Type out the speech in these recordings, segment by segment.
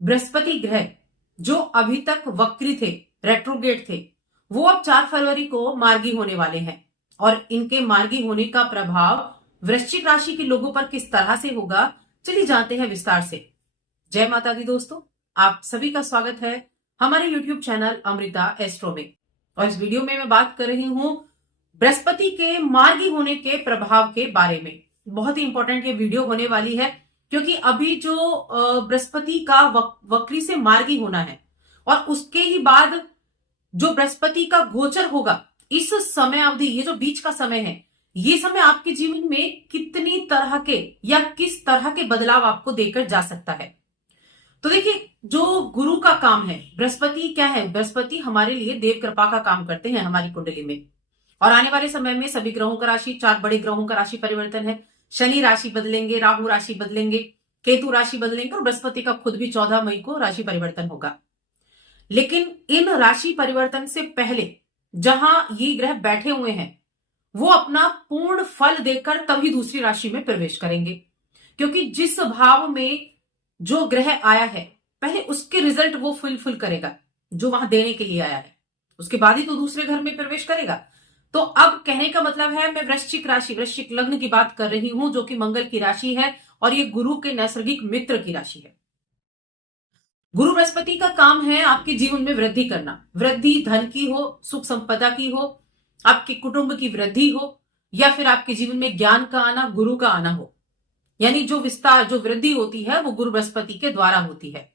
बृहस्पति ग्रह जो अभी तक वक्री थे, रेट्रोग्रेड थे, वो अब 4 फरवरी को मार्गी होने वाले हैं। और इनके मार्गी होने का प्रभाव वृश्चिक राशि के लोगों पर किस तरह से होगा, चलिए जानते हैं विस्तार से। जय माता दी दोस्तों, आप सभी का स्वागत है हमारे YouTube चैनल अमृता एस्ट्रो में। और इस वीडियो में मैं बात कर रही हूं बृहस्पति के मार्गी होने के प्रभाव के बारे में। बहुत ही इंपॉर्टेंट ये वीडियो होने वाली है, क्योंकि अभी जो बृहस्पति का वक्री से मार्गी होना है और उसके ही बाद जो बृहस्पति का गोचर होगा, इस समय अवधि, ये जो बीच का समय है, ये समय आपके जीवन में कितनी तरह के या किस तरह के बदलाव आपको देकर जा सकता है। तो देखिए, जो गुरु का काम है, बृहस्पति क्या है, बृहस्पति हमारे लिए देव कृपा का काम करते हैं हमारी कुंडली में। और आने वाले समय में सभी ग्रहों का राशि, 4 बड़े ग्रहों का राशि परिवर्तन है। शनि राशि बदलेंगे, राहु राशि बदलेंगे, केतु राशि बदलेंगे और बृहस्पति का खुद भी 14 मई को राशि परिवर्तन होगा। लेकिन इन राशि परिवर्तन से पहले जहां ये ग्रह बैठे हुए हैं, वो अपना पूर्ण फल देकर तभी दूसरी राशि में प्रवेश करेंगे। क्योंकि जिस भाव में जो ग्रह आया है, पहले उसके रिजल्ट वो फुलफिल करेगा जो वहां देने के लिए आया है, उसके बाद ही तो दूसरे घर में प्रवेश करेगा। तो अब कहने का मतलब है, मैं वृश्चिक राशि, वृश्चिक लग्न की बात कर रही हूं, जो कि मंगल की राशि है और ये गुरु के नैसर्गिक मित्र की राशि है। गुरु बृहस्पति का काम है आपके जीवन में वृद्धि करना। वृद्धि धन की हो, सुख संपदा की हो, आपके कुटुंब की वृद्धि हो, या फिर आपके जीवन में ज्ञान का आना, गुरु का आना हो। यानी जो विस्तार, जो वृद्धि होती है, वो गुरु बृहस्पति के द्वारा होती है।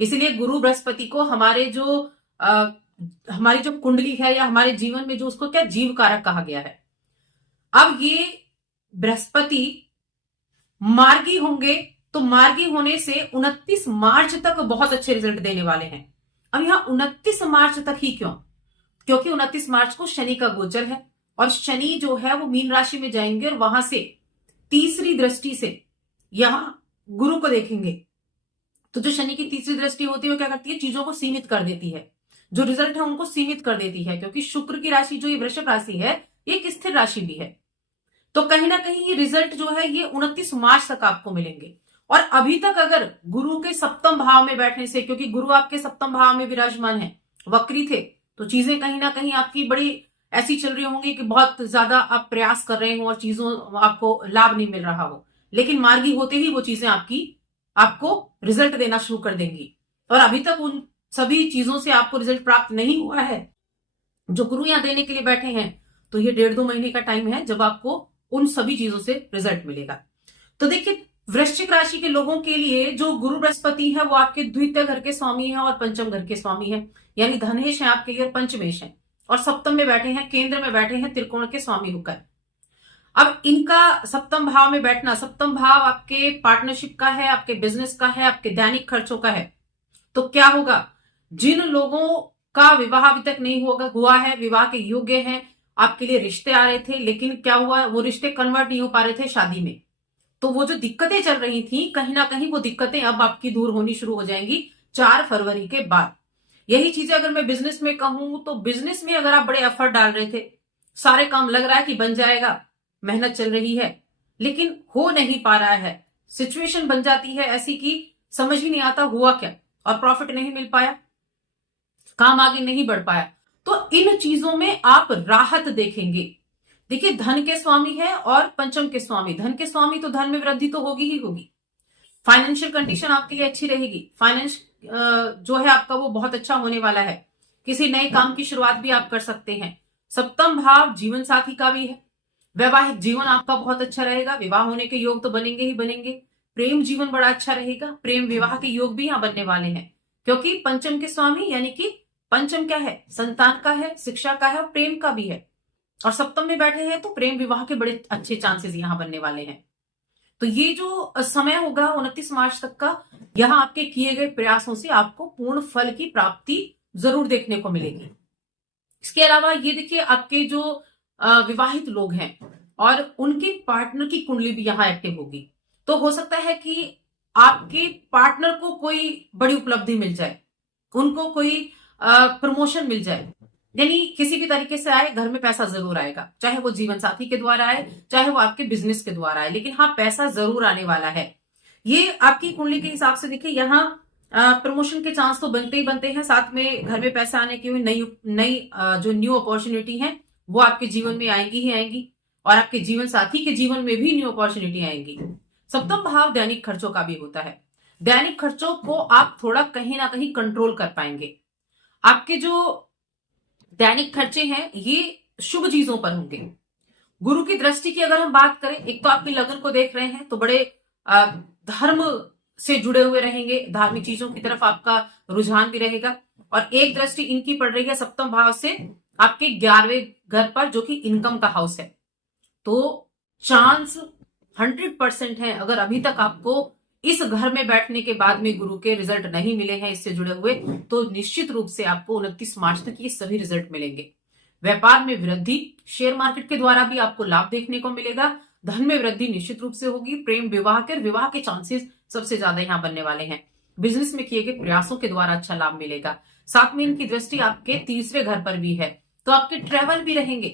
इसलिए गुरु बृहस्पति को हमारी जो कुंडली है या हमारे जीवन में जो, उसको क्या, जीव कारक कहा गया है। अब ये बृहस्पति मार्गी होंगे, तो मार्गी होने से 29 मार्च तक बहुत अच्छे रिजल्ट देने वाले हैं। अब यहां 29 मार्च तक ही क्यों? क्योंकि 29 मार्च को शनि का गोचर है और शनि जो है वो मीन राशि में जाएंगे और वहां से तीसरी दृष्टि से यहां गुरु को देखेंगे। तो जो शनि की तीसरी दृष्टि होती है वो क्या करती है, चीजों को सीमित कर देती है, जो रिजल्ट है उनको सीमित कर देती है। क्योंकि शुक्र की राशि जो ये वृषभ राशि है, ये एक स्थिर राशि भी है। तो कहीं ना कहीं ये रिजल्ट जो है ये 29 मार्च तक आपको मिलेंगे। और अभी तक अगर गुरु के सप्तम भाव में बैठने से, क्योंकि गुरु आपके सप्तम भाव में विराजमान है, वक्री थे, तो चीजें कहीं ना कहीं आपकी बड़ी ऐसी चल रही होंगी कि बहुत ज्यादा आप प्रयास कर रहे हो और चीजों आपको लाभ नहीं मिल रहा हो। लेकिन मार्गी होते ही वो चीजें आपको रिजल्ट देना शुरू कर देंगी। और अभी तक उन सभी चीजों से आपको रिजल्ट प्राप्त नहीं हुआ है जो गुरु यहां देने के लिए बैठे हैं, तो ये 1.5-2 महीने का टाइम है जब आपको उन सभी चीजों से रिजल्ट मिलेगा। तो देखिए, वृश्चिक राशि के लोगों के लिए जो गुरु बृहस्पति है वो आपके द्वितीय घर के स्वामी है और पंचम घर के स्वामी है। यानी धनेश है आपके लिए और पंचमेश है, और सप्तम में बैठे हैं, केंद्र में बैठे हैं, त्रिकोण के स्वामी होकर। अब इनका सप्तम भाव में बैठना, सप्तम भाव आपके पार्टनरशिप का है, आपके बिजनेस का है, आपके दैनिक खर्चों का है। तो क्या होगा, जिन लोगों का विवाह अभी तक नहीं हुआ है, विवाह के योग्य हैं, आपके लिए रिश्ते आ रहे थे, लेकिन क्या हुआ, वो रिश्ते कन्वर्ट नहीं हो पा रहे थे शादी में। तो वो जो दिक्कतें चल रही थी, कहीं ना कहीं वो दिक्कतें अब आपकी दूर होनी शुरू हो जाएंगी 4 फरवरी के बाद। यही चीजें अगर मैं बिजनेस में कहूं, तो बिजनेस में अगर आप बड़े एफर्ट डाल रहे थे, सारे काम लग रहा है कि बन जाएगा, मेहनत चल रही है, लेकिन हो नहीं पा रहा है, सिचुएशन बन जाती है ऐसी कि समझ ही नहीं आता हुआ क्या, और प्रॉफिट नहीं मिल पाया, काम आगे नहीं बढ़ पाया, तो इन चीजों में आप राहत देखेंगे। देखिए, धन के स्वामी है और पंचम के स्वामी, धन के स्वामी, तो धन में वृद्धि तो होगी ही होगी। फाइनेंशियल कंडीशन आपके लिए अच्छी रहेगी, फाइनेंस जो है आपका वो बहुत अच्छा होने वाला है। किसी नए काम की शुरुआत भी आप कर सकते हैं। सप्तम भाव जीवन साथी का भी है, वैवाहिक जीवन आपका बहुत अच्छा रहेगा, विवाह होने के योग तो बनेंगे ही बनेंगे। प्रेम जीवन बड़ा अच्छा रहेगा, प्रेम विवाह के योग भी यहां बनने वाले हैं, क्योंकि पंचम के स्वामी, यानी कि पंचम क्या है, संतान का है, शिक्षा का है और प्रेम का भी है, और सप्तम में बैठे हैं, तो प्रेम विवाह के बड़े अच्छे चांसेस यहां बनने वाले हैं। तो ये जो समय होगा 29 मार्च तक का, यहां आपके किए गए प्रयासों से आपको पूर्ण फल की प्राप्ति जरूर देखने को मिलेगी। इसके अलावा ये देखिए, आपके जो विवाहित लोग हैं और उनके पार्टनर की कुंडली भी यहां एक्टिव होगी। तो हो सकता है कि आपके पार्टनर को कोई बड़ी उपलब्धि मिल जाए, उनको कोई प्रमोशन मिल जाए, यानी किसी भी तरीके से आए, घर में पैसा जरूर आएगा, चाहे वो जीवन साथी के द्वारा आए, चाहे वो आपके बिजनेस के द्वारा आए, लेकिन हाँ, पैसा जरूर आने वाला है। ये आपकी कुंडली के हिसाब से देखिए, यहाँ प्रमोशन के चांस तो बनते ही बनते हैं, साथ में घर में पैसा आने की नई नई जो न्यू अपॉर्चुनिटी है वो आपके जीवन में आएंगी ही आएंगी, और आपके जीवन साथी के जीवन में भी न्यू अपॉर्चुनिटी आएंगी। सप्तम भाव दैनिक खर्चों का भी होता है। दैनिक खर्चों को आप थोड़ा कहीं ना कहीं कंट्रोल कर पाएंगे। आपके जो दैनिक खर्चे हैं ये शुभ चीजों पर होंगे। गुरु की दृष्टि की अगर हम बात करें, एक तो आपकी लगन को देख रहे हैं तो बड़े धर्म से जुड़े हुए रहेंगे, धार्मिक चीजों की तरफ आपका रुझान भी रहेगा। और एक दृष्टि इनकी पड़ रही है सप्तम भाव से आपके 11वें घर पर, जो कि इनकम का हाउस है। तो चांस 100% है, अगर अभी तक आपको इस घर में बैठने के बाद में गुरु के रिजल्ट नहीं मिले हैं इससे जुड़े हुए, तो निश्चित रूप से आपको 29 मार्च तक ये सभी रिजल्ट मिलेंगे। व्यापार में वृद्धि, शेयर मार्केट के द्वारा भी आपको लाभ देखने को मिलेगा। धन में वृद्धि निश्चित रूप से होगी। प्रेम विवाह के चांसेस सबसे ज्यादा यहाँ बनने वाले हैं। बिजनेस में किए गए प्रयासों के द्वारा अच्छा लाभ मिलेगा। साथ में इनकी दृष्टि आपके 3रे घर पर भी है, तो आपके ट्रेवल भी रहेंगे।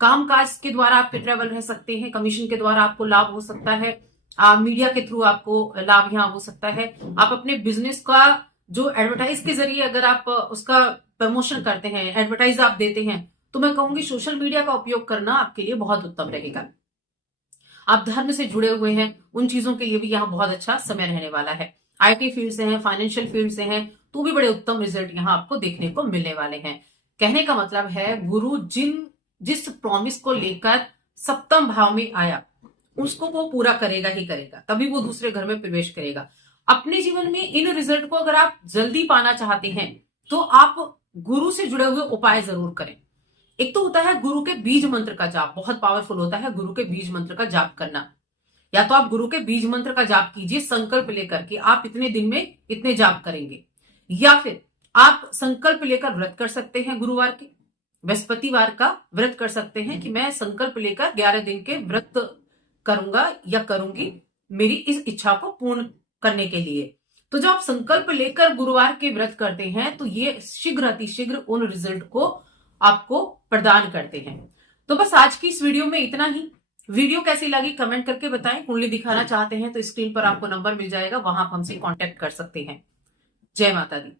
कामकाज के द्वारा आपके ट्रेवल रह सकते हैं, कमीशन के द्वारा आपको लाभ हो सकता है, मीडिया के थ्रू आपको लाभ यहाँ हो सकता है। आप अपने बिजनेस का जो एडवर्टाइज के जरिए अगर आप उसका प्रमोशन करते हैं, एडवर्टाइज आप देते हैं, तो मैं कहूंगी सोशल मीडिया का उपयोग करना आपके लिए बहुत उत्तम रहेगा। आप धर्म से जुड़े हुए हैं, उन चीजों के लिए भी यहाँ बहुत अच्छा समय रहने वाला है। आईटी फील्ड से हैं, फाइनेंशियल फील्ड से हैं, तो भी बड़े उत्तम रिजल्ट यहाँ आपको देखने को मिलने वाले हैं। कहने का मतलब है गुरु जिस प्रॉमिस को लेकर सप्तम भाव में आया उसको वो पूरा करेगा ही करेगा, तभी वो दूसरे घर में प्रवेश करेगा। अपने जीवन में इन रिजल्ट को अगर आप जल्दी पाना चाहते हैं तो आप गुरु से जुड़े हुए उपाय जरूर करें। एक तो होता है गुरु के बीज मंत्र का जाप, बहुत पावरफुल होता है गुरु के बीज मंत्र का जाप करना। या तो आप गुरु के बीज मंत्र का जाप कीजिए, संकल्प लेकर के आप इतने दिन में इतने जाप करेंगे, या फिर आप संकल्प लेकर व्रत कर सकते हैं। गुरुवार के बृहस्पतिवार का व्रत कर सकते हैं कि मैं संकल्प लेकर 11 दिन के व्रत करूंगा या करूंगी मेरी इस इच्छा को पूर्ण करने के लिए। तो जब आप संकल्प लेकर गुरुवार के व्रत करते हैं तो ये शीघ्र अतिशीघ्र उन रिजल्ट को आपको प्रदान करते हैं। तो बस आज की इस वीडियो में इतना ही। वीडियो कैसी लगी कमेंट करके बताएं। कुंडली दिखाना चाहते हैं तो स्क्रीन पर आपको नंबर मिल जाएगा, वहां आप हमसे कांटेक्ट कर सकते हैं। जय माता दी।